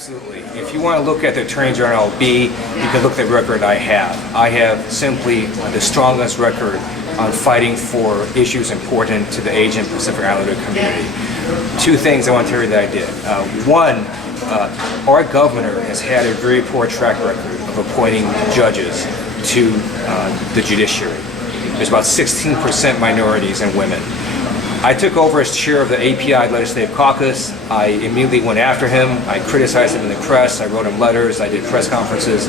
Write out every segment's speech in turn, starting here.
Absolutely. If you want to look at the Attorney General B, you can look at the record I have. I have simply the strongest record on fighting for issues important to the Asian Pacific Islander community. Two things I want to tell you that I did. One, our governor has had a very poor track record of appointing judges to the judiciary. There's about 16% minorities and women. I took over as chair of the API Legislative Caucus. I immediately went after him. I criticized him in the press. I wrote him letters. I did press conferences.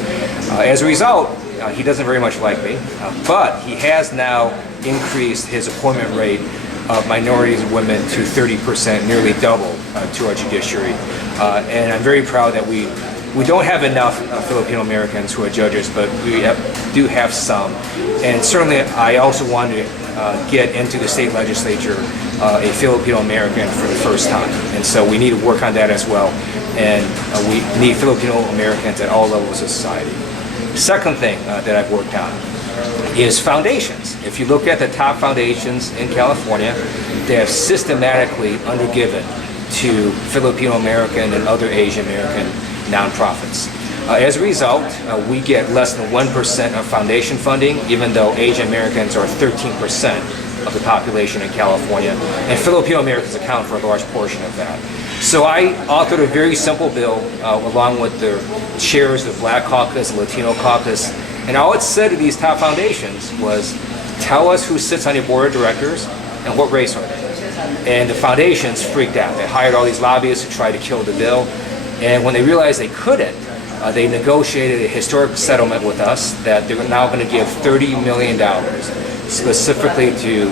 As a result, he doesn't very much like me, but he has now increased his appointment rate of minorities and women to 30%, nearly double to our judiciary. And I'm very proud that we don't have enough Filipino Americans who are judges, but we do have some. And certainly I also want to get into the state legislature a Filipino American for the first time. And so we need to work on that as well. And we need Filipino Americans at all levels of society. Second thing that I've worked on is foundations. If you look at the top foundations in California, they have systematically undergiven to Filipino American and other Asian American nonprofits. As a result, we get less than 1% of foundation funding, even though Asian Americans are 13% of the population in California, and Filipino Americans account for a large portion of that. So I authored a very simple bill along with the chairs of the Black Caucus, Latino Caucus, and all it said to these top foundations was, tell us who sits on your board of directors and what race are they. And the foundations freaked out. They hired all these lobbyists who tried to kill the bill, and when they realized they couldn't, they negotiated a historic settlement with us that they're now going to give $30 million specifically to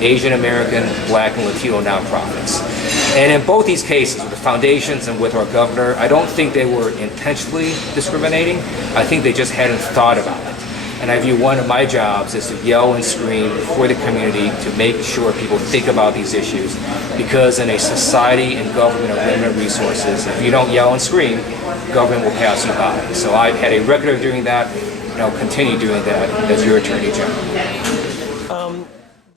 Asian American, Black, and Latino nonprofits. And in both these cases, with the foundations and with our governor, I don't think they were intentionally discriminating. I think they just hadn't thought about it. And I view one of my jobs is to yell and scream for the community to make sure people think about these issues. Because in a society and government of limited resources, if you don't yell and scream, government will pass you by. So I've had a record of doing that, and I'll continue doing that as your Attorney General.